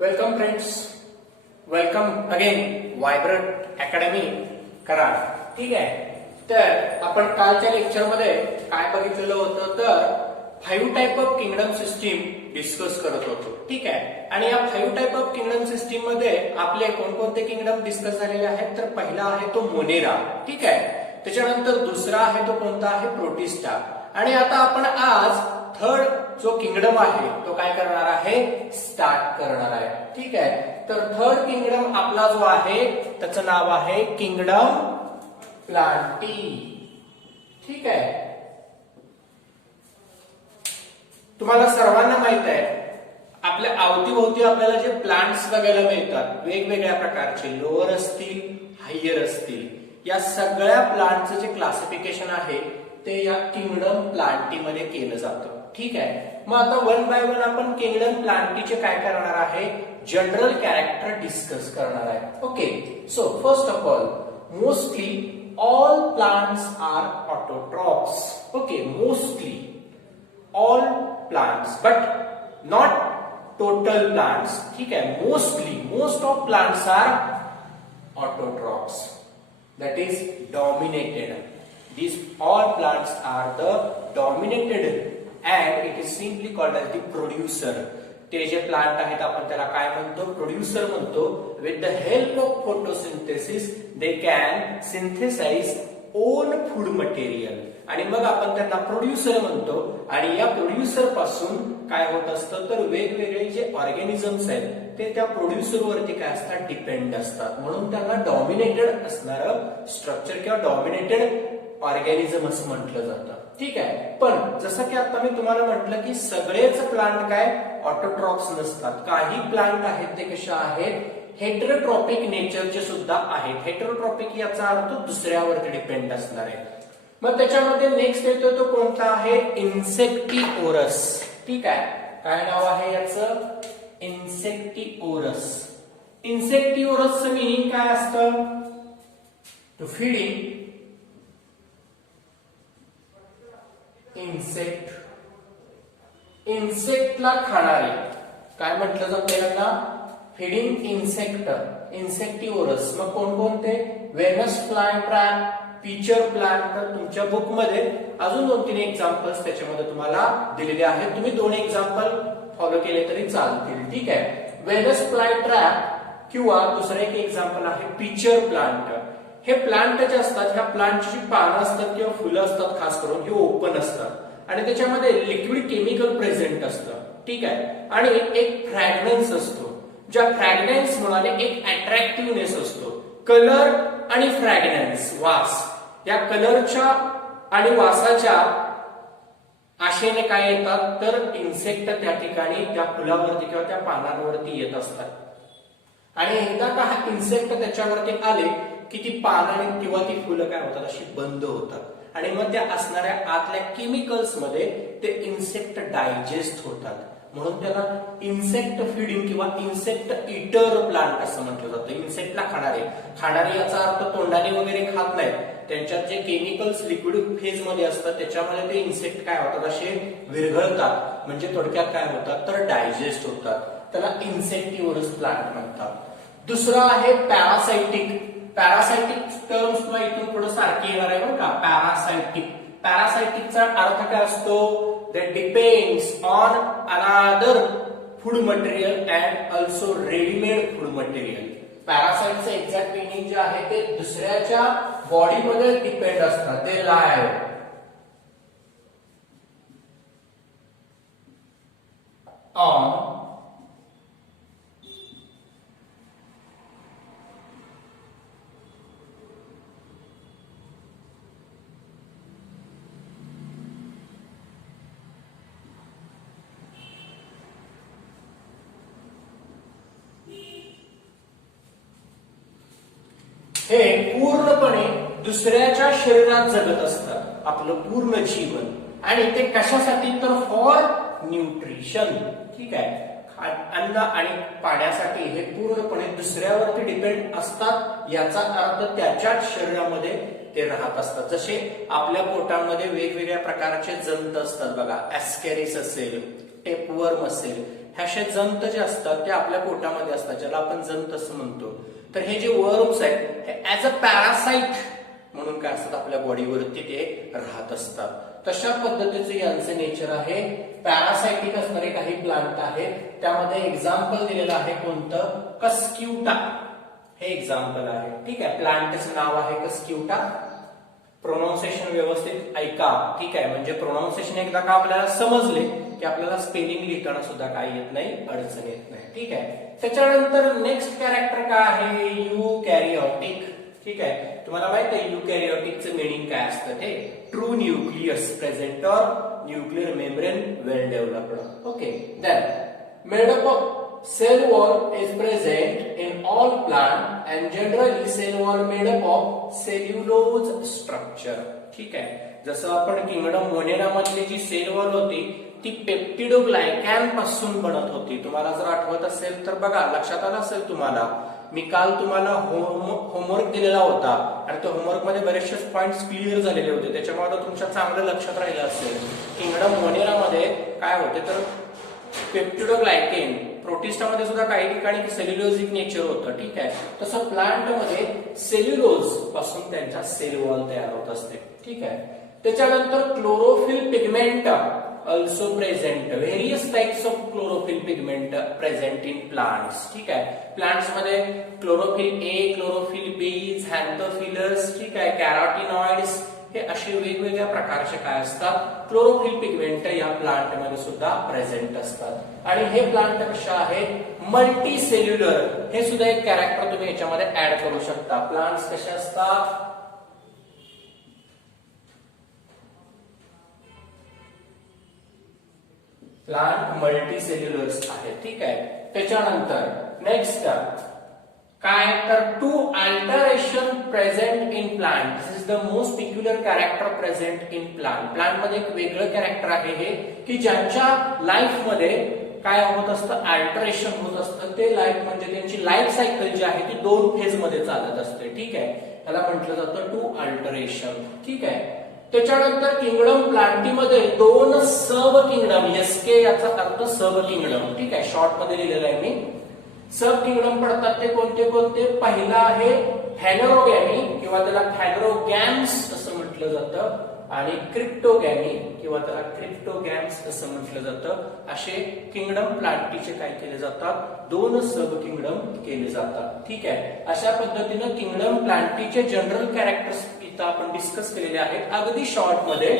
Welcome friends, welcome again vibrant academy Karad. ठीक आहे. तर आपण कालच्या लेक्चरमध्ये काय बघितलेलं होतं तर 5 type of kingdom system discuss करत होतो. ठीक आहे. आणि या 5 टाइप ऑफ किंगडम सिस्टीम मध्ये आपले कोणकोणते किंगडम डिस्कस झालेले आहेत तर पहिला आहे तो मोनेरा. ठीक आहे. त्याच्यानंतर दुसरा आहे तो कोणता आहे प्रोटिस्टा. आणि आता आपण आज थर्ड जो किंगडम आहे तो काय करणार आहे स्टार्ट करणार आहे. ठीक आहे. तर थर्ड किंगडम आपला जो आहे त्याचं नाव आहे किंगडम प्लांटी. ठीक आहे. तुम्हाला सर्वांना माहित आहे आपल्या अवतीभोवती आपल्याला जे प्लांट्स बघायला मिळतात वेगवेगळ्या प्रकारचे, लोअर असतील हायर असतील, या सगळ्या प्लांटचं जे क्लासिफिकेशन आहे ते या किंगडम प्लांटी मध्ये केलं जातं. ठीक आहे. मग आता वन बाय वन आपण किंगडम प्लांटीचे काय करणार आहे जनरल कॅरेक्टर डिस्कस करणार आहे. Okay. So first of all, mostly all plants are autotrophs. Okay, mostly all plants but not total plants. ठीक है. Mostly most of plants are autotrophs, that is dominated. These all plants are the dominated and it is simply called as the producer. ते जे plant आहेत आपण त्याला काय म्हणतो producer म्हणतो. With the help of photosynthesis they can synthesize own food material. आणि मग आपण त्यांना प्रोड्युसर म्हणतो. आणि या प्रोड्युसर पासून काय होत असतं तर वेगवेगळे जे ऑर्गॅनिझम्स आहेत ते त्या प्रोड्युसर वरती काय असतात डिपेंड असतात. म्हणून त्यांना डॉमिनेटेड असणारं स्ट्रक्चर किंवा डॉमिनेटेड ऑर्गॅनिझम असं म्हटलं जातं. ठीक आहे. पण जसं की आता मी तुम्हाला म्हटलं की सगळेच प्लांट काय ऑटोट्रॉप्स नसतात. काही प्लांट आहेत ते कशा आहेत हेटरोट्रॉपिक नेचरचे सुद्धा आहेत. हेटरोट्रॉपिक याचा अर्थ दुसऱ्यावरती डिपेंड असणार आहे. मग त्याच्यामध्ये नेक्स्ट येतो तो कोणता आहे इन्सेक्टिओरस. ठीक आहे. काय नाव आहे याचं इन्सेक्टिओरस. इन्सेक्टिओरसचं मिनिंग काय असतं टू फीडिंग इन्सेक्ट. इन्सेक्टला खाणारे काय म्हटलं जातं यांना फीडिंग इन्सेक्ट इन्सेक्टिओरस. मग कोणकोणते वेनस फ्लाय ट्रॅप, पिचर प्लांट. तर तुमच्या बुक मध्ये अजून 2-3 एक्झाम्पल्स त्याच्यामध्ये तुम्हाला दिलेले आहेत. तुम्ही 2 एक्झाम्पल फॉलो केले तरी चालतील. ठीक आहे. वेनस फ्लाय ट्रॅप किंवा दुसरं एक एक्झाम्पल आहे पिचर प्लांट. हे प्लांट जे असतात ह्या प्लांटची जी पानं असतात किंवा फुलं असतात खास करून हे ओपन असतात आणि त्याच्यामध्ये लिक्विड केमिकल प्रेझेंट असतं. ठीक आहे. आणि एक फ्रॅग्रन्स असतो. ज्या फ्रॅग्रन्स मुळे एक अट्रॅक्टिव्हनेस असतो. कलर आणि फ्रॅग्रन्स वास या कलरच्या आणि वासाच्या आशेने काय येतात तर इन्सेक्ट त्या ठिकाणी त्या फुलावरती किंवा त्या पानांवरती येत असतात. आणि एकदा का हा इन्सेक्ट त्याच्यावरती आले की ती पानं किंवा ती फुलं काय होतात अशी बंद होतात आणि मग त्या असणाऱ्या आतल्या केमिकल्स मध्ये ते इन्सेक्ट डायजेस्ट होतात. म्हणून त्याला इन्सेक्ट फीडिंग किंवा इन्सेक्ट इटर प्लांट असं म्हटलं जातं. इन्सेक्टला खाणारे याचा अर्थ तोंडाने वगैरे खात नाहीत. त्यांच्यात जे केमिकल्स लिक्विड फेज मध्ये असतात त्याच्यामध्ये ते इन्सेक्ट काय होतात असे विरघळतात. म्हणजे थोडक्यात काय होतात तर डायजेस्ट होतात. त्याला इन्सेक्टिओरस प्लांट म्हणतात. दुसरा आहे पॅरासाइटिक. पॅरासाइटिक टर्म्स तुला इथून पुढे सारखी येणार आहे बरं का. पॅरासाइटिक. पॅरासाइटिकचा अर्थ काय असतो that depends on another food material and also ready-made food material. पॅरासाइटचं एक्झॅक्ट मिनिंग जे आहे ते दुसऱ्याच्या बॉडीमध्ये डिपेंड असतात. ते लाईव्ह on हे पूर्णपणे दुसऱ्याच्या शरीरात जगत असतात आपलं पूर्ण जीवन. आणि ते कशासाठी तर फॉर न्यूट्रिशन. ठीक आहे. अन्न आणि पाण्यासाठी हे पूर्णपणे दुसऱ्यावरती डिपेंड असतात. याचा अर्थ त्याच्याच शरीरामध्ये ते राहत असतात. जसे आपल्या पोटामध्ये वेगवेगळ्या प्रकारचे जंत असतात बघा. ऍस्कॅरिस असेल, टेपवर्म असेल, हे असे जंत जे असतात ते आपल्या पोटामध्ये असतात, ज्याला आपण जंत असं म्हणतो. तर हे जे वर्म्स आहेत हे ऍज अ पॅरासाइट म्हणून काय असतात आपल्या बॉडीवरती ते राहत असतात. तशा पद्धतीचे यांचे नेचर आहे. पॅरासाइटिक असणारे काही प्लांट आहेत, त्यामध्ये एक्झाम्पल दिलेलं आहे कोणतं, कस्क्युटा हे एक्झाम्पल आहे. ठीक आहे, प्लांटचं नाव आहे कस्क्युटा. प्रोनाउन्सिएशन व्यवस्थित ऐका. ठीक आहे, म्हणजे प्रोनाउन्सिएशन एकदा का आपल्याला समजले की आपल्याला स्पेलिंग लिहिताना सुद्धा काय येत नाही, अडचण येत नाही. ठीक आहे, त्याच्यानंतर नेक्स्ट कॅरेक्टर काय आहे, युकॅरियोटिक. ठीक आहे, तुम्हाला माहित आहे युकॅरियोटिकचं मिनिंग काय असतं, ते true nucleus present or nuclear membrane well developed. Okay, then made up of cell wall is present in all plant and generally cell wall made up of cellulose structure. ठीक आहे, जसं आपण किंगडम मोनेरा मधली जी sale wall होती ती पेप्टिडोग्लायकॅन पासून बनत होती. तुम्हाला जर आठवत असेल तर बघा, लक्षात आलं असेल तुम्हाला, मी काल तुम्हाला होमवर्क दिलेला होता आणि त्या होमवर्क मध्ये बरेचसे पॉइंट्स क्लिअर झालेले होते, त्याच्यामुळे आता तुमच्या चांगलं लक्षात राहिलं असेल. किंगडम मोनेरा मध्ये काय होते तर पेप्टिडोग्लायकेन, प्रोटिस्टामध्ये सुद्धा काही ठिकाणी सेल्युलोजिक नेचर होतं. ठीक आहे, तसं प्लांट मध्ये सेल्युलोज पासून त्यांच्या सेल वॉल तयार होत असते. ठीक आहे, त्याच्यानंतर chlorophyll pigment also present, various types of chlorophyll pigment present in plants. ठीक आहे, प्लांट्स मध्ये क्लोरोफिल ए, क्लोरोफिल बी, झॅन्थोफिलस, ठीक आहे, कॅरोटिनॉइड्स, हे असे वेगवेगळ्या प्रकारचे काय असतात, क्लोरोफिल पिगमेंट या प्लांट मध्ये सुद्धा प्रेझेंट असतात. आणि हे प्लांट कशा आहेत, मल्टी सेल्युलर. हे सुद्धा एक कॅरेक्टर तुम्ही याच्यामध्ये ऍड करू शकता. प्लांट्स कसे असतात, प्लांट मल्टी सेल्युलर्स आहेत. ठीक आहे, त्याच्यानंतर नेक्स्ट काय तर two alteration present in plant. This is the most peculiar character present in plant. Plant मध्ये एक वेगळं कॅरेक्टर आहे हे, की ज्यांच्या लाईफ मध्ये काय होत असतं, अल्टरेशन होत असतं. ते लाईफ म्हणजे त्यांची लाईफ सायकल जी आहे ती 2 फेज मध्ये चालत असते. ठीक आहे, त्याला म्हटलं जातं टू अल्टरेशन. ठीक आहे, त्याच्यानंतर किंगडम प्लांटीमध्ये 2 सब किंगडम, एसके याचा अर्थ सब किंगडम. ठीक आहे, शॉर्ट मध्ये लिहिलेलं आहे मी. सब किंगडम पडतात ते कोणते कोणते, पहिला आहे फॅनरोगॅमी किंवा त्याला फॅनरोगॅम्स असं म्हटलं जातं, आणि क्रिप्टोगॅमी किंवा त्याला क्रिप्टोगॅम्स असं म्हटलं जातं. असे किंगडम प्लांटीचे काय केले जातात, 2 सब किंगडम केले जातात. ठीक आहे, अशा पद्धतीनं किंगडम प्लांटीचे जनरल कॅरेक्टर्स इथं आपण डिस्कस केलेले आहेत अगदी शॉर्ट मध्ये.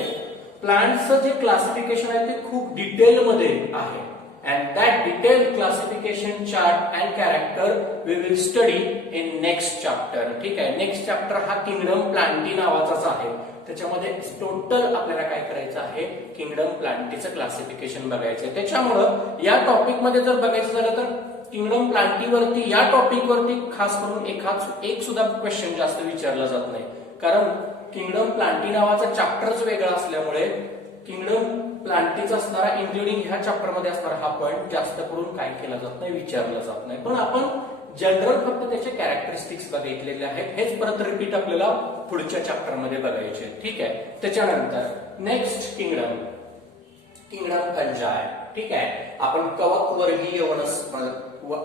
प्लांटचं जे क्लासिफिकेशन आहे ते खूप डिटेल मध्ये आहे. And that detailed classification chart and character we will study in next chapter. ठीक आहे, नेक्स्ट चॅप्टर हा किंगडम प्लांटी नावाचाच आहे. त्याच्यामध्ये टोटल आपल्याला काय करायचं आहे, किंगडम प्लांटीचं क्लासिफिकेशन बघायचं. त्याच्यामुळं या टॉपिक मध्ये जर बघायचं झालं तर किंगडम प्लांटीवरती, या टॉपिक वरती खास करून एक सुद्धा क्वेश्चन जास्त विचारला जात नाही, कारण किंगडम प्लांटी नावाचा चॅप्टरच वेगळा असल्यामुळे किंगडम प्लांटीचा असणारा इन्क्लुडिंग ह्या चॅप्टर मध्ये असणारा हा पॉइंट जास्त करून काय केला जात नाही, विचारला जात नाही. पण आपण जनरल फक्त त्याचे कॅरेक्टरिस्टिक्स बघितलेले आहेत. हेच परत रिपीट आपल्याला पुढच्या चॅप्टर मध्ये बघायचे. ठीक आहे, त्याच्यानंतर नेक्स्ट किंगडम, किंगडम फंजाय. ठीक आहे, आपण कवक वर्गीय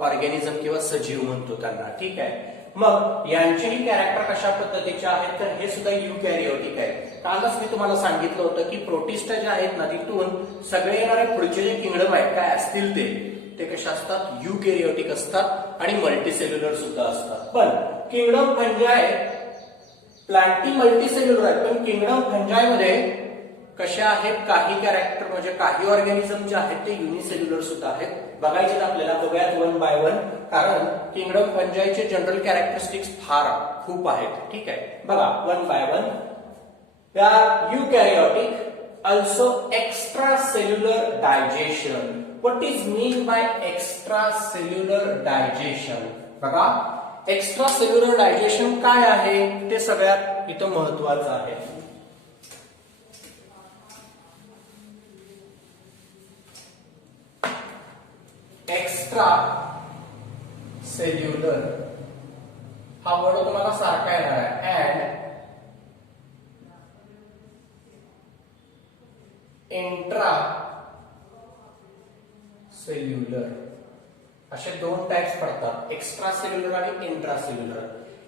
ऑर्गॅनिझम किंवा सजीव म्हणतो त्यांना. ठीक आहे, मग यांचेही कॅरेक्टर कशा पद्धतीचे आहेत तर हे सुद्धा युकॅरियोटिक आहे. कालच मी तुम्हाला सांगितलं होतं की प्रोटिस्टा जे आहेत ना, तिथून सगळे येणारे पुढचे जे किंगडम आहेत काय असतील ते कशा असतात, युकॅरियोटिक असतात आणि मल्टीसेल्युलर सुद्धा असतात. पण किंगडम फंजाय प्लांटी मल्टीसेल्युलर आहेत, पण किंगडम फंजाय मध्ये कशा आहेत, काही कॅरेक्टर म्हणजे काही ऑर्गॅनिझम जे आहेत ते युनिसेल्युलर सुद्धा आहेत. बघायचे आपल्याला, बघूयात 1 बाय 1, कारण किंगडम फंजायचे जनरल कॅरेक्टरिस्टिक्स खूप आहेत. ठीक आहे, बघा 1 bye 1. युकॅरियोटिक also extracellular digestion. What is mean by extracellular digestion? बघा, extracellular digestion काय आहे ते सगळ्यात इथं महत्वाचं आहे. एक्स्ट्रा सेल्युलर हा वर्ड तुम्हाला सारखा येणार आहे. अँड इंट्रा सेल्युलर असे दोन टाइप्स पडतात, एक्स्ट्रा सेल्युलर आणि इंट्रा सेल्युलर.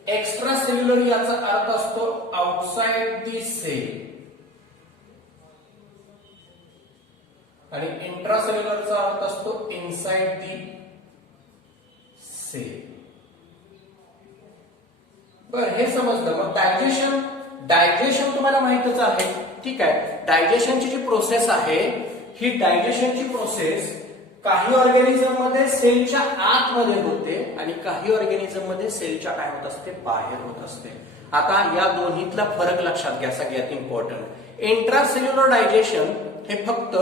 एक्स्ट्रा सेल्युलर याचा अर्थ असतो आउटसाइड दी सेल आणि इंट्रा सेल्युलरचा अर्थ असतो इनसाइड दी सेल. बर, हे समजलं. मग डायजेशन तुम्हाला माहितच आहे, ठीक आहे. डायजेशनची जी प्रोसेस आहे, ही डायजेशनची प्रोसेस काही ऑर्गॅनिझम मध्ये सेलच्या आतमध्ये होते आणि काही ऑर्गॅनिझम मध्ये सेलच्या काय होत असते, बाहेर होत असते. आता या दोन्हीतला फरक लक्षात घ्या, सगळ्यात इम्पॉर्टंट. इंट्रासेल्युलर डायजेशन हे फक्त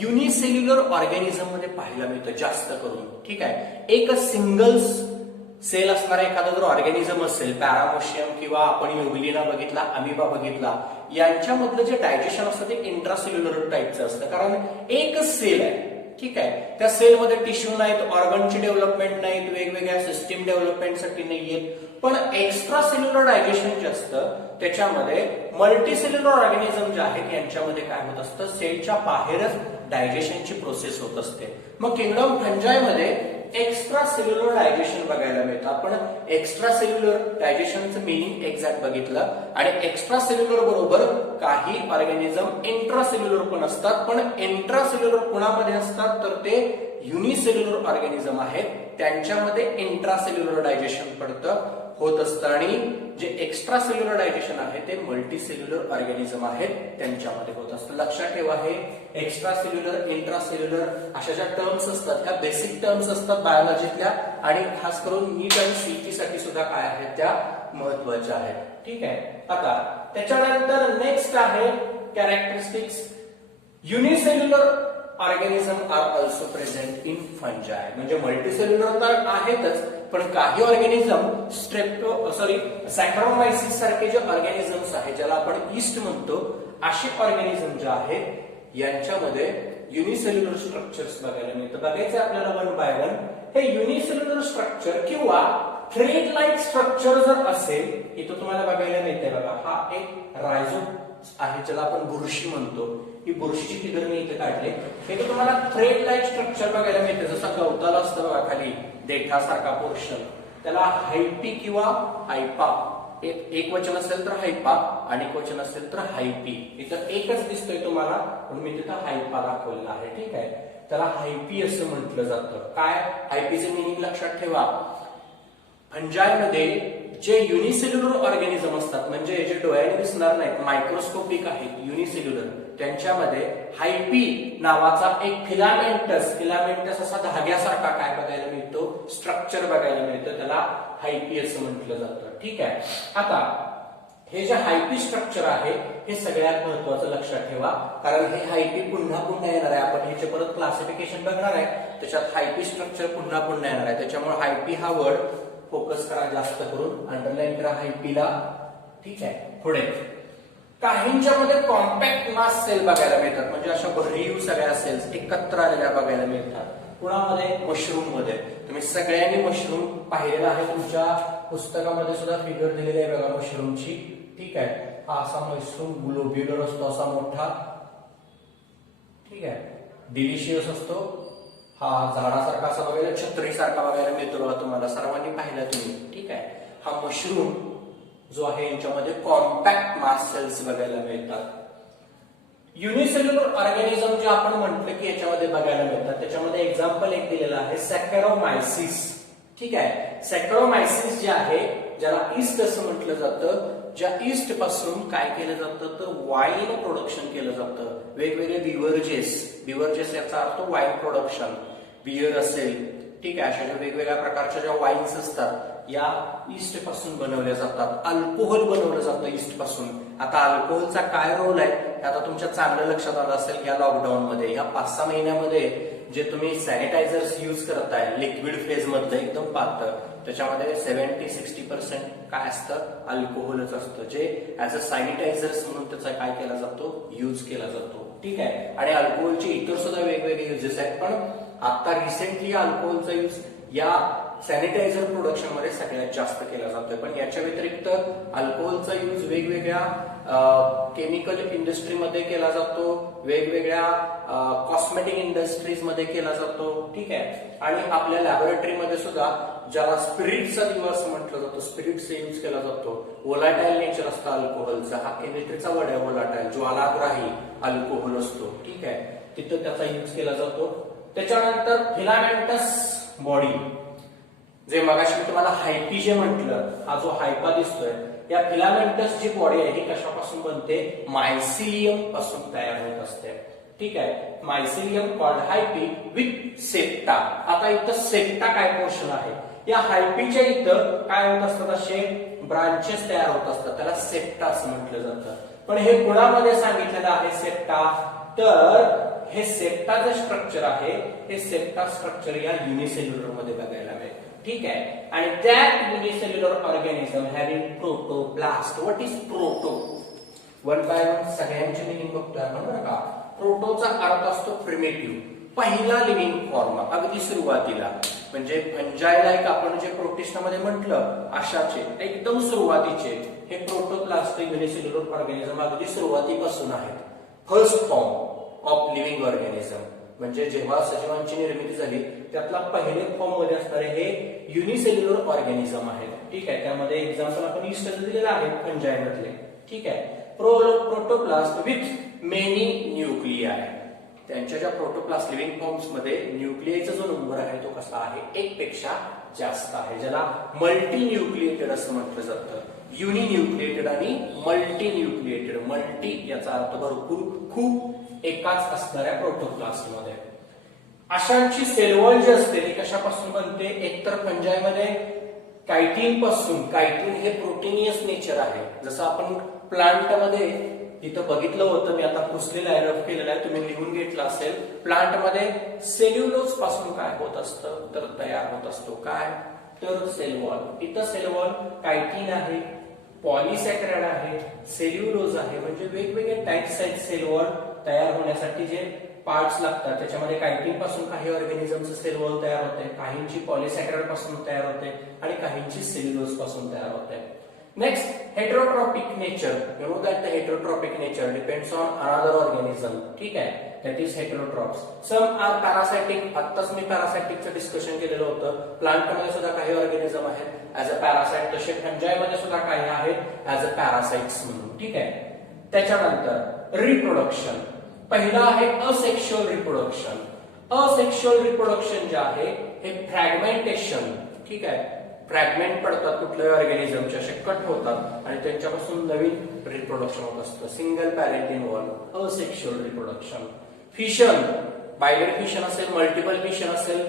युनिसेल्युलर ऑर्गॅनिझम मध्ये पाहायला मिळतं जास्त करून, ठीक आहे. एक सिंगल सेल असणारा एखादा जर ऑर्गॅनिझम असेल, पॅरामोशियम किंवा आपण युग्लिना बघितला, अमिबा बघितला, यांच्यामधलं जे डायजेशन असतं ते इंट्रासेल्युलर टाईपचं असतं. कारण एकच सेल आहे, ठीक आहे. त्या सेलमध्ये टिश्यू नाहीत, ऑर्गनची डेव्हलपमेंट नाहीत, वेगवेगळ्या सिस्टीम डेव्हलपमेंटसाठी नाहीयेत. पण एक्स्ट्रा सेल्युलर डायजेशन जे असतं त्याच्यामध्ये मल्टीसेल्युलर ऑर्गॅनिझम जे आहेत यांच्यामध्ये काय होत असतं, सेलच्या बाहेरच डायजेशनची प्रोसेस होत असते. मग किंगडम फंजाय मध्ये एक्स्ट्रा सेल्युलर डायजेशन बघायला मिळतं. आपण एक्स्ट्रा सेल्युलर डायजेशनचं मिनिंग एक्झॅक्ट बघितलं आणि एक्स्ट्रा सेल्युलर बरोबर काही ऑर्गॅनिझम इंट्रासेल्युलर पण असतात. पण इंट्रासेल्युलर कुणामध्ये असतात तर ते युनिसेल्युलर ऑर्गॅनिझम आहेत, त्यांच्यामध्ये इंट्रासेल्युलर डायजेशन पडतं होत असतं आणि जे एक्स्ट्रा सेल्युलर डायजेशन आहे ते मल्टीसेल्युलर ऑर्गॅनिझम आहेत त्यांच्यामध्ये होत असतं. लक्षात ठेवा, हे एक्स्ट्रा सेल्युलर, इंट्रासेल्युलर अशा ज्या टर्म्स असतात ह्या बेसिक टर्म्स असतात बायोलॉजीतल्या आणि खास करून नीट आणि सीईटी साठी सुद्धा काय आहेत त्या महत्वाच्या आहेत, ठीक आहे. आता त्याच्यानंतर नेक्स्ट आहे characteristics. Unicellular organism are also present in fungi. म्हणजे मल्टीसेल्युलर तर आहेतच, पण काही ऑर्गॅनिझम सॅक्रोमायसिस सारखे जे ऑर्गॅनिझम्स आहेत, ज्याला आपण ईस्ट म्हणतो, असे ऑर्गॅनिझम जे आहेत यांच्यामध्ये युनिसेल्युलर स्ट्रक्चर्स बघायला मिळतं. बघायचं आपल्याला वन बाय वन. हे युनिसेल्युलर स्ट्रक्चर किंवा थ्रेड लाईक स्ट्रक्चर जर असेल, इथं तुम्हाला बघायला मिळते बघा, हा एक रायझो आहे ज्याला आपण बुरशी म्हणतो. ही बुरशीची फिगर मी इथे काढले. हे तुम्हाला थ्रेड लाईक स्ट्रक्चर बघायला मिळते, जसं गवताला असतं बघा खाली देठासारखा पोर्शन, त्याला हायपी किंवा हायपा, एक वचन असेल तर हायपा आणि एक वचन असेल तर हायपी. इथं एकच दिसतोय तुम्हाला म्हणून मी तिथं हायपा दाखवलेला आहे, ठीक आहे. त्याला हायपी असं म्हटलं जातं. काय हायपीचं मिनिंग लक्षात ठेवा. फंजायमध्ये जे युनिसेल्युलर ऑर्गॅनिझम असतात, म्हणजे जे डोळ्याने दिसणार नाहीत, मायक्रोस्कोपिक आहेत, युनिसेल्युलर, त्यांच्यामध्ये हायपी नावाचा एक फिलामेंटस असा धाग्यासारखा काय बघायला मिळतो, स्ट्रक्चर बघायला मिळतं, त्याला हायपी असं म्हटलं जातं, ठीक आहे. आता हे जे हायपी स्ट्रक्चर आहे हे सगळ्यात महत्वाचं लक्षात ठेवा, कारण हे हायपी पुन्हा पुन्हा येणार आहे. आपण ह्याचे परत क्लासिफिकेशन बघणार आहे, त्याच्यात हायपी स्ट्रक्चर पुन्हा पुन्हा येणार आहे. त्याच्यामुळे हायपी हा वर्ड फोकस करा, जास्त करून अंडरलाईन करा हायपीला, ठीक आहे. पुढे काहींच्या मध्ये कॉम्पॅक्ट मास सेल बघायला मिळतात, म्हणजे अशा भरीव सगळ्या सेल्स एकत्र आलेल्या बघायला मिळतात. कुणामध्ये? मशरूम मध्ये. तुम्ही सगळ्यांनी मशरूम पाहिलेला आहे, तुमच्या पुस्तकामध्ये सुद्धा फिगर दिलेली आहे बघा मशरूमची, ठीक आहे. हा असा मशरूम ग्लोब्युलर असतो, असा मोठा, ठीक आहे, डिलिशियस असतो. हा झाडासारखा असा बघायला, छत्रीसारखा बघायला मिळतो बघा, तुम्हाला सर्वांनी पाहिला तुम्ही, ठीक आहे. हा मशरूम जो आहे यांच्यामध्ये कॉम्पॅक्ट मास सेल्स बघायला मिळतात. युनिसेल्युलर ऑर्गॅनिझम जे आपण म्हटलं की याच्यामध्ये बघायला मिळतात, त्याच्यामध्ये एक्झाम्पल एक दिलेलं आहे सॅकॅरोमायसिस, ठीक आहे. सॅकॅरोमायसिस जे आहे, ज्याला ईस्ट असं म्हटलं जातं, ज्या ईस्ट पासून काय केलं जातं तर वाईन प्रोडक्शन केलं जातं. वेगवेगळे बिव्हरेजेस याचा अर्थ वाईन प्रोडक्शन, बियर असेल, ठीक आहे, अशा ज्या वेगवेगळ्या प्रकारच्या ज्या वाईन्स असतात या ईस्ट पासून बनवल्या जातात. अल्कोहोल बनवलं जातं ईस्ट पासून. आता अल्कोहोलचा काय रोल आहे हे आता तुमच्या चांगलं लक्षात आलं असेल. या लॉकडाऊन मध्ये, या 5-6 महिन्यामध्ये जे तुम्ही सॅनिटायझर्स युज करताय, लिक्विड फेज मधलं एकदम पातळ, त्याच्यामध्ये 70-60% काय असतं, अल्कोहोलच असतं, जे ऍज अ सॅनिटायझर्स म्हणून त्याचा काय केला जातो, यूज केला जातो, ठीक आहे. आणि अल्कोहोलचे इतर सुद्धा वेगवेगळे युजेस आहेत, पण आता रिसेंटली अल्कोहोलचा यूज या सॅनिटायझर प्रोडक्शन मध्ये सगळ्यात जास्त केला जातोय, पण याच्या व्यतिरिक्त अल्कोहोलचा यूज वेगवेगळ्या केमिकल इंडस्ट्रीमध्ये केला जातो, वेगवेगळ्या कॉस्मेटिक इंडस्ट्रीज मध्ये केला जातो, ठीक आहे. आणि आपल्या लॅबोरेटरीमध्ये सुद्धा ज्याला स्पिरिटचा दिवस म्हटलं जातं, स्पिरिटचा यूज केला जातो. वोलाटाईल नेचर असतं अल्कोहोलचा, हा केमिस्ट्रीचा वर्ड आहे वोलाटाईल, ज्वालाग्राही अल्कोहोल असतो, ठीक आहे. तिथं त्याचा यूज केला जातो. त्याच्यानंतर फिलामेंटस बॉडी, जे मगाशी मी तुम्हाला हायपी जे म्हटलं, हा जो हायपा दिसतोय, या फिलामेंटस जी बॉडी आहे ही कशापासून बनते? मायसिलियम पासून तयार होत असते, ठीक आहे. Mycelium called hyphae with septa. आता इथं सेप्टा काय पोर्शन आहे? या हायपीच्या इथं काय होत असतात? असे ब्रांचेस तयार होत असतात, त्याला सेप्टा असं म्हटलं जातं. पण हे गुणामध्ये सांगितलेलं आहे सेप्टा. तर हे सेप्टा जे स्ट्रक्चर आहे, हे सेप्टा स्ट्रक्चर या युनिसेल्युलर मध्ये बघायला मिळेल, ठीक आहे. आणि that unicellular organism having protoplast. What is proto? One by one सगळ्यांची मिनिंग बघतोय आपण बरं का. प्रोटोचा अर्थ असतो प्रिमेटिव्ह, पहिला लिव्हिंग फॉर्म, अगदी सुरुवातीला. म्हणजे फंजाई लाईक आपण जे प्रोटिस्टामध्ये म्हटलं अशाचे एकदम सुरुवातीचे हे प्रोटोप्लास्ट युनिसेल्युलर ऑर्गॅनिझम अगदी सुरुवातीपासून आहेत. First form of living organism, म्हणजे जेव्हा सजीवांची निर्मिती झाली त्यातला पहिले फॉर्म मध्ये असणारे हे युनिसेल्युलर ऑर्गॅनिझम आहेत, ठीक आहे. त्यामध्ये एक्झाम्पल आपण ईस्ट दिलेलं आहे फंजाई मधले, ठीक आहे. Protoplast with many nuclei. त्यांच्या ज्या प्रोटोप्लास्ट लिव्हिंग फॉर्म्स मध्ये न्यूक्लियाचा जो नंबर आहे तो कसा आहे? एक पेक्षा जास्त आहे, ज्याला मल्टी न्यूक्लिएटेड असं म्हटलं जातं. युनि न्यूक्लिएटेड आणि मल्टी न्यूक्लिएटेड. मल्टी याचा अर्थ भरपूर, खूप, एकाच असणाऱ्या प्रोटोप्लास्ट मध्ये. अशांची सेल वॉल जी असते ती कशापासून बनते? एकतर फंजाईमध्ये कायटिन पासून. कायटिन हे प्रोटीनियस नेचर आहे, जसं आपण प्लांट मध्ये इथं बघितलं होतं, मी आता पुसलेलं आहे, रफ केलेलं आहे, तुम्ही लिहून घेतलं असेल. प्लांट मध्ये सेल्युलोज पासून काय होत असतं? तर तयार होत असतो काय? तर सेल वॉल. इथं सेल वॉल कायटिन आहे, पॉलिसॅकराइड आहे, सेल्युलोज आहे, म्हणजे वेगवेगळे टाइप्स आहेत सेल वॉल तयार होण्यासाठी जे पार्ट्स लागतात. त्याच्यामध्ये कायटिन पासून काही ऑर्गॅनिझमचं सेल वॉल तयार होते, काहींची पॉलिसॅकराइड पासून तयार होते आणि काहींची सेल्युलोज पासून तयार होते. Next, heterotrophic nature. You know that the heterotrophic nature depends on another organism. ठीक आहे, that is heterotrophs. Some are parasitic. आत्ताच मी पॅरासाइटिकचं डिस्कशन केलेलं होतं. प्लांट मध्ये सुद्धा काही ऑर्गॅनिझम आहेत ऍज अ पॅरासाइट, तसे फंजाई मध्ये सुद्धा काही आहेत ऍज अ पॅरासाइट्स म्हणून, ठीक आहे. त्याच्यानंतर रिप्रोडक्शन. पहिला आहे असेक्शुअल रिप्रोडक्शन. असेक्शुअल रिप्रोडक्शन जे आहे हे फ्रॅगमेंटेशन, ठीक आहे. फ्रॅगमेंट पडतात कुठल्याही ऑर्गॅनिझमचे, असे कट होतात आणि त्यांच्यापासून नवीन रिप्रोडक्शन होत असतं. Single parent involve, asexual reproduction. Fission, binary fission असेल, मल्टिपल फिशन असेल,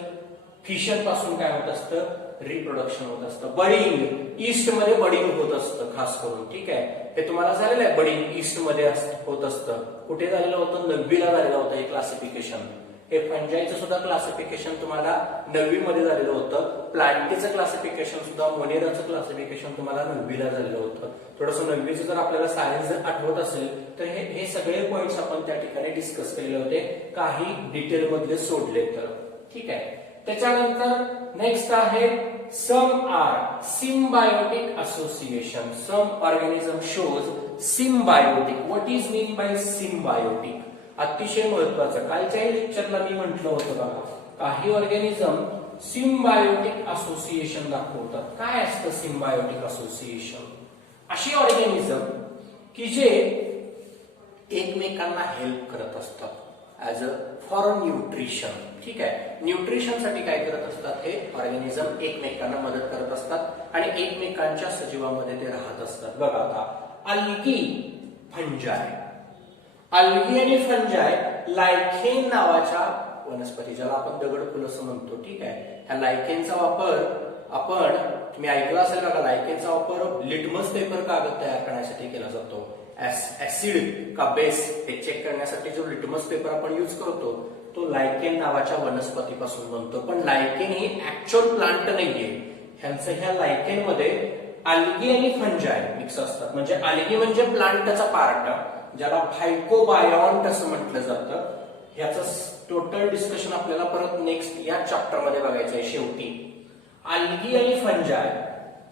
फिशन पासून काय होत असतं? रिप्रोडक्शन होत असतं. बडिंग, ईस्ट मध्ये बडिंग होत असतं खास करून, ठीक आहे. हे तुम्हाला झालेलं आहे, बडिंग ईस्ट मध्ये होत असतं. कुठे झालेलं होतं? 9वीला झालेलं होतं हे क्लासिफिकेशन. हे फंजाईचं सुद्धा क्लासिफिकेशन तुम्हाला 9वी मध्ये झालेलं होतं. प्लांटेचं क्लासिफिकेशन सुद्धा, मोनेराचं क्लासिफिकेशन तुम्हाला 9वीला झालेलं होतं. थोडंसं 9वीचं जर आपल्याला सायन्स जर आठवत असेल तर हे सगळे पॉइंट्स आपण त्या ठिकाणी डिस्कस केलेले होते, काही डिटेल मधले सोडले तर, ठीक आहे. त्याच्यानंतर नेक्स्ट आहे some are symbiotic association. Some organism shows symbiotic. What is mean by symbiotic? अतिशय महत्वाचं, कालच्याही लेक्चरला मी म्हटलं होतं बघा, काही ऑर्गॅनिझम सिम्बायोटिक असोसिएशन दाखवतात. काय असतं सिम्बायोटिक असोसिएशन? अशी ऑर्गॅनिझम की जे एकमेकांना हेल्प करत असतात ऍज अ फॉर न्यूट्रिशन, ठीक आहे. न्यूट्रिशन साठी काय करत असतात? हे ऑर्गॅनिझम एकमेकांना मदत करत असतात आणि एकमेकांच्या सजीवामध्ये ते राहत असतात. बघा आता अल्गी, फंजाय. अल्गी आणि फंजाय लायकेन नावाच्या वनस्पती, ज्याला आपण दगडफूल असं म्हणतो, ठीक आहे. ह्या लायकेनचा वापर आपण, तुम्ही ऐकलं असेल बघा, लायकेनचा वापर लिटमस पेपर कागद तयार करण्यासाठी केला जातो. ऍसिड का बेस हे चेक करण्यासाठी जो लिटमस पेपर आपण युज करतो तो लायकेन नावाच्या वनस्पतीपासून बनतो. पण लायकेन ही ऍक्च्युअल प्लांट नाहीये. ह्या लायकेन मध्ये अल्गी आणि फंजाय मिक्स असतात. म्हणजे अल्गी म्हणजे प्लांटचा पार्ट, ज्याला फायकोबायॉन्ट असं म्हटलं जातं. ह्याचं टोटल डिस्कशन आपल्याला परत नेक्स्ट या चॅप्टर मध्ये बघायचं आहे शेवटी. अल्गी आणि फंजाय,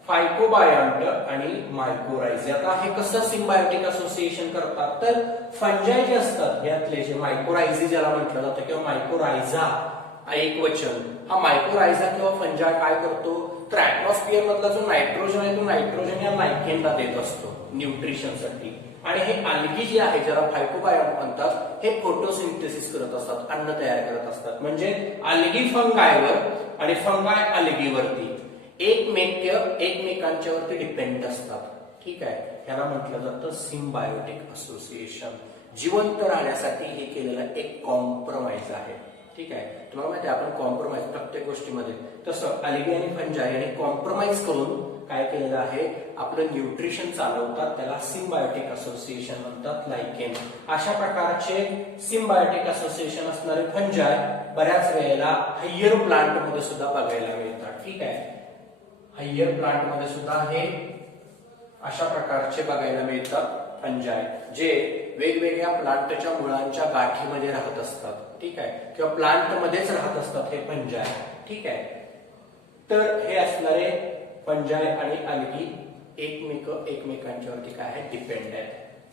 फायकोबायंट आणि मायकोरायझा. आता हे कसं सिम्बायोटिक असोसिएशन करतात, तर फंजाय जे असतात यातले जे मायकोरायझी ज्याला म्हटलं जातं किंवा मायकोरायझा एक वचन, हा मायकोरायझा किंवा फंजाय काय करतो, तर ऍटमॉस्फिअर मधला जो नायट्रोजन आहे तो नायट्रोजन या लायकेनला देत असतो न्यूट्रिशनसाठी. आणि हे अल्गी जे आहे ज्याला फायकोबायंट म्हणतात, हे फोटोसिंथेसिस करत असतात, अन्न तयार करत असतात. म्हणजे अल्गी फंगायवर आणि फंगाय अल्गीवरती एकमेकांच्या वरती डिपेंड असतात. ठीक आहे, ह्याला म्हटलं जातं सिम्बायोटिक असोसिएशन. जिवंत राहण्यासाठी हे केलेलं एक कॉम्प्रोमाइज आहे. ठीक आहे, तुम्हाला माहिती आहे आपण कॉम्प्रोमाइज प्रत्येक गोष्टीमध्ये, तसं अल्गी आणि फंजाय यांनी कॉम्प्रोमाइज करून काय केलेलं आहे, आपलं न्यूट्रिशन चालवतात. त्याला सिम्बायोटिक असोसिएशन म्हणतात, लायकेन. अशा प्रकारचे सिम्बायोटिक असोसिएशन असणारे फंजाय बऱ्याच वेळेला हायर प्लांट मध्ये सुद्धा बघायला मिळतात. ठीक आहे, हायर प्लांट मध्ये सुद्धा हे अशा प्रकारचे बघायला मिळतात फंजाय, जे वेगवेगळ्या प्लांटच्या मुळांच्या गाठीमध्ये राहत असतात. ठीक आहे, किंवा प्लांट मध्येच राहत असतात हे फंजाय. ठीक आहे, तर हे असणारे फंजाय आणि अल्गी एकमेकांच्यावरती काय आहे, डिपेंड आहेत.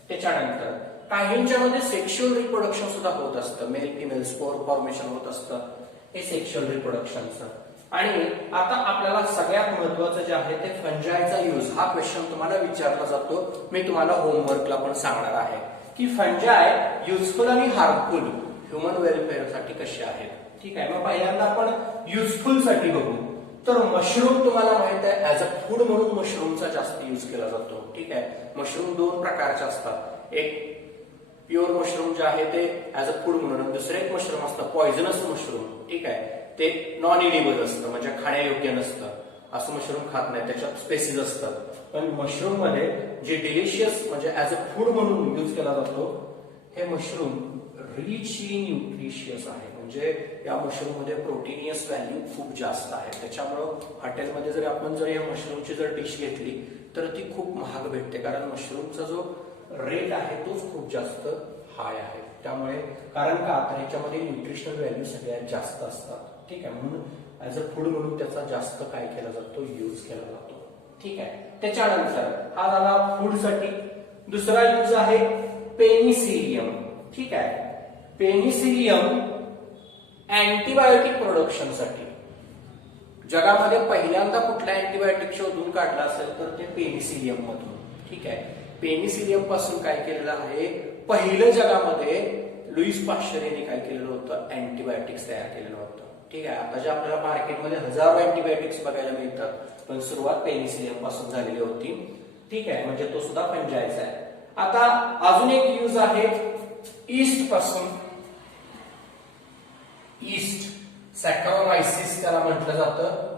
त्याच्यानंतर काहींच्या मध्ये सेक्शुअल रिप्रोडक्शन सुद्धा होत असतं, मेल फिमेल स्पोर फॉर्मेशन होत असतं, हे सेक्शुअल रिप्रोडक्शनचं. आणि आता आपल्याला सगळ्यात महत्वाचं जे आहे ते फंजायचा यूज. हा क्वेश्चन तुम्हाला विचारला जातो, मी तुम्हाला होमवर्कला पण सांगणार आहे की फंजाय युजफुल आणि हार्मफुल ह्युमन वेलफेअर साठी कसे आहेत. ठीक आहे, मग पहिल्यांदा आपण युजफुल साठी बघू. तर मशरूम तुम्हाला माहित आहे ऍज अ फूड म्हणून मशरूमचा जास्त यूज केला जातो. ठीक आहे, मशरूम दोन प्रकारचे असतात, एक प्युअर मशरूम जे आहे ते ऍज अ फूड म्हणून, दुसरे एक मशरूम असतं पॉइझनस मशरूम. ठीक आहे, ते नॉन इडिबल असतं, म्हणजे खाण्यायोग्य नसतं. असं मशरूम खात नाही, त्याच्यात स्पेसिस असतात. पण मशरूम मध्ये जे डिलिशियस म्हणजे ऍज अ फूड म्हणून यूज केला जातो, हे मशरूम रिचली न्यूट्रिशियस आहे. म्हणजे या मशरूम मध्ये प्रोटीनियस व्हॅल्यू खूप जास्त आहे. त्याच्यामुळं हॉटेलमध्ये जर आपण जर या मशरूमची जर डिश घेतली तर ती खूप महाग भेटते, कारण मशरूमचा जो रेट आहे तोच खूप जास्त हाय आहे. त्यामुळे कारण का, तर ह्याच्यामध्ये न्यूट्रिशनल व्हॅल्यू सगळ्यात जास्त असतात. ठीक आहे, म्हणून ऍज अ फूड म्हणून त्याचा जास्त काय केला जातो, यूज केला जातो. ठीक आहे, त्याच्यानंतर हा झाला फूड साठी. दुसरा यूज आहे पेनिसिलियम. ठीक आहे, पेनिसिलियम अँटीबायोटिक प्रोडक्शन साठी. जगामध्ये पहिल्यांदा कुठला अँटीबायोटिक शोधून काढला असेल तर ते पेनिसिलियम मधून. ठीक आहे, पेनिसिलियम पासून काय केलेलं आहे, पहिलं जगामध्ये लुईस पाश्चर यांनी काय केलेलं होतं, अँटीबायोटिक्स तयार केलेलं होतं. ठीक आहे, आता जे आपल्याला मार्केटमध्ये हजारो अँटीबायोटिक्स बघायला मिळतात, पण सुरुवात पेनिसिलियम पासून झालेली होती. ठीक आहे, म्हणजे तो सुद्धा फंजायचा आहे. आता अजून एक यूज आहे ईस्ट पासून. ईस्ट सॅकरोमायसिस त्याला म्हटलं जातं.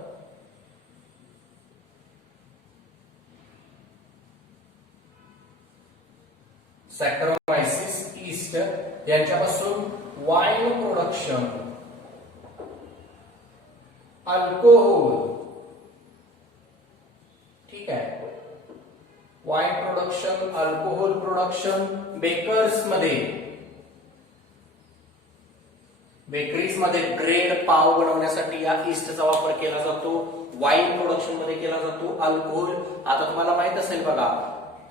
सॅकरोमायसिस, ईस्ट यांच्यापासून वाईन प्रोडक्शन, अल्कोहोल. ठीक आहे, wine production, alcohol production, bakers मध्ये, बेकरीज मध्ये ब्रेड पाव बनवण्यासाठी या ईस्टचा वापर केला जातो. वाईन प्रोडक्शन मध्ये केला जातो. अल्कोहोल, आता तुम्हाला माहित असेल बघा,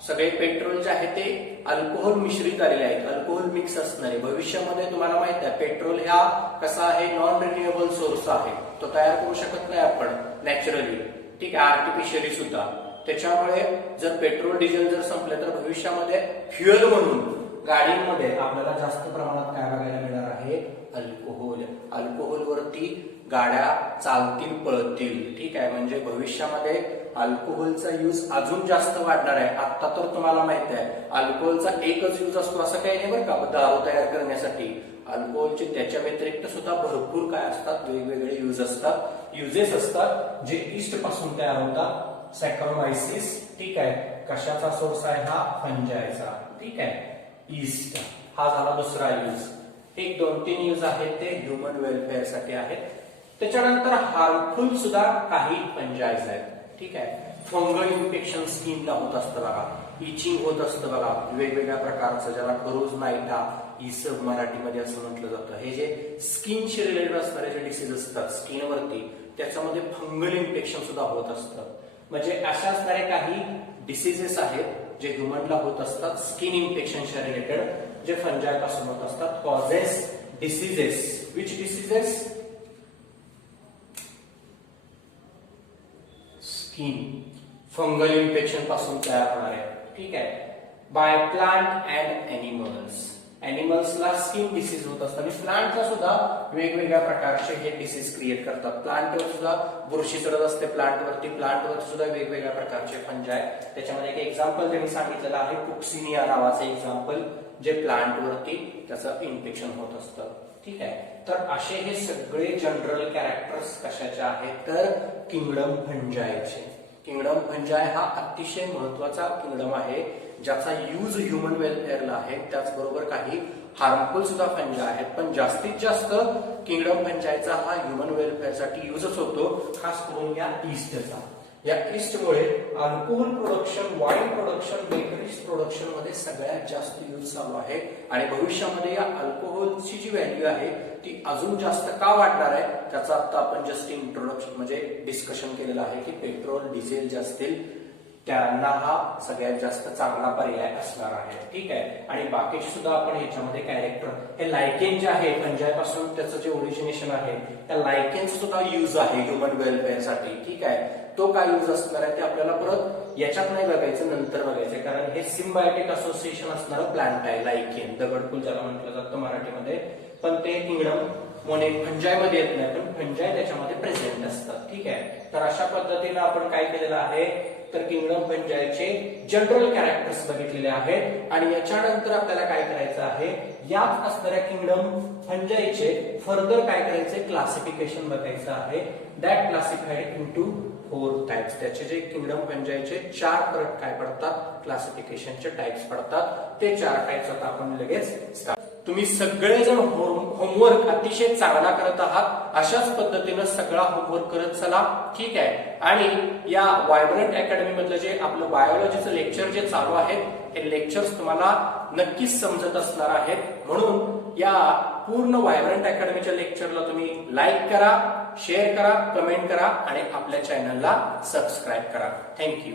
सगळे पेट्रोल जे आहे ते अल्कोहोल मिश्रित आलेले आहेत, अल्कोहोल मिक्स असणारे. भविष्यामध्ये तुम्हाला माहित आहे पेट्रोल हा कसा आहे, नॉन रिन्युएबल सोर्स आहे, तो तयार करू शकत नाही आपण नॅचरली. ठीक आहे, आर्टिफिशियली सुद्धा. त्याच्यामुळे जर पेट्रोल डिझेल जर संपले तर भविष्यामध्ये फ्युएल म्हणून गाडीमध्ये आपल्याला जास्त प्रमाणात काय बघायला मिळणार आहे, अल्कोहोल. अल्कोहोलवरती गाड्या चालतील, पळतील. ठीक आहे, म्हणजे भविष्यामध्ये अल्कोहोलचा यूज अजून जास्त वाढणार आहे. आता तर तुम्हाला माहित आहे अल्कोहोलचा एकच यूज असतो असं काही नाही बरं का, दारू तयार करण्यासाठी. अल्कोहोलचे त्याच्या व्यतिरिक्त सुद्धा भरपूर काय असतात, वेगवेगळे युजेस असतात जे ईस्ट पासून तयार होतात. सॅकरोमायसिस. ठीक आहे, कशाचा सोर्स आहे हा, फंजायचा. ठीक आहे, ईस्ट हा झाला दुसरा यूज. एक 2-3 यूज आहेत ते ह्युमन वेलफेअर साठी आहेत. त्याच्यानंतर हार्मफुल सुद्धा काही फंजाइज आहेत. ठीक आहे, फंगल इन्फेक्शन स्किनला होत असतं बघा, इचिंग होत असतं बघा वेगवेगळ्या प्रकारचं, ज्याला खरोज नाईटा इसब मराठीमध्ये असं म्हटलं जातं. हे जे स्किनशी रिलेटेड असणारे जे डिसीज असतात स्किनवरती, त्याच्यामध्ये फंगल इन्फेक्शन सुद्धा होत असतं. म्हणजे अशा असणारे काही डिसीजेस आहेत जे ह्युमनला होत असतात स्किन इन्फेक्शनच्या रिलेटेड, जे फंजाय पासून होत असतात. Causes diseases, which diseases? Skin fungal infection पासून तयार होणार आहे. ठीक आहे. बाय प्लांट अँड एनिमल्स, एनिमल्सला स्किन डिसीज होत असतात आणि प्लांटला सुद्धा वेगवेगळ्या प्रकारचे हे डिसीज क्रिएट करतात. प्लांटवर सुद्धा बुरशी चढत असते, प्लांटवर सुद्धा वेगवेगळ्या प्रकारचे फंजाय. त्याच्यामध्ये एक एक्झाम्पल त्यांनी सांगितलेलं आहे कोक्सिनिया नावाचं एक्झाम्पल, जे प्लांटवरती त्याचं इन्फेक्शन होत असतं. ठीक आहे. तर असे हे सगळे जनरल कॅरेक्टर्स कशाचे आहेत तर किंगडम फंजायचे. किंगडम फंजाय हा अतिशय महत्वाचा किंगडम आहे ज्याचा यूज ह्युमन वेलफेअरला आहे. त्याचबरोबर काही हार्मफुल सुद्धा फंजाय आहेत, पण जास्तीत जास्त किंगडम फंजायचा हा ह्युमन वेलफेअरसाठी युजच होतो, खास करून या ईस्टचा. या ईस्टमुळे alcohol production, wine production, bakeries production मध्ये सगळ्यात जास्त यूज चालू आहे आणि भविष्यामध्ये या अल्कोहोलची जी व्हॅल्यू आहे ती अजून जास्त का वाढणार आहे त्याचा आता आपण जस्ट इंट्रोडक्शन म्हणजे डिस्कशन केलेलं आहे की पेट्रोल डिझेल जे असतील त्यांना हा सगळ्यात जास्त चांगला पर्याय असणार आहे. ठीक आहे. आणि बाकीचे सुद्धा आपण ह्याच्यामध्ये कॅरेक्टर, हे लायकेन जे आहे फंजाय पासून त्याचं जे ओरिजिनेशन आहे त्या लायकेनचा सुद्धा यूज आहे ह्युमन वेलफेअरसाठी. ठीक आहे. तो काय यूज असणार आहे ते आपल्याला परत याच्यात नाही बघायचं, नंतर बघायचं, कारण हे सिम्बायोटिक असोसिएशन असणारं प्लांट आहे लायकेन, दगडफूल ज्याला म्हटलं जातं मराठीमध्ये, पण ते किंगडम फंजाय मध्ये येत नाही, पण फंजाय त्याच्यामध्ये प्रेझेंट असतात. ठीक आहे. तर अशा पद्धतीने आपण काय केलेलं आहे तर किंगडम फंजायचे जनरल कॅरेक्टर्स बघितलेले आहेत आणि याच्यानंतर आपल्याला काय करायचं आहे यात असणाऱ्या किंगडम फंजायचे फर्दर काय करायचे क्लासिफिकेशन बघायचं आहे. That classified into 4 types. त्याचे जे किंगडम फंजायचे 4 परत काय पडतात क्लासिफिकेशनचे टाइप्स पडतात. ते 4 टाइप्स आता आपण लगेच स्टार्ट. तुम्ही सगळेजण होमवर्क अतिशय चांगला करत आहात, अशाच पद्धतीनं सगळा होमवर्क करत चला. ठीक आहे. आणि या व्हायब्रंट अकॅडमी मधलं जे आपलं बायोलॉजीचं लेक्चर जे चालू आहेत हे लेक्चर्स तुम्हाला नक्कीच समजत असणार आहेत, म्हणून या पूर्ण व्हायब्रंट अकॅडमीच्या लेक्चरला तुम्ही लाईक करा, शेअर करा, कमेंट करा आणि आपल्या चॅनलला सबस्क्राईब करा. थँक्यू.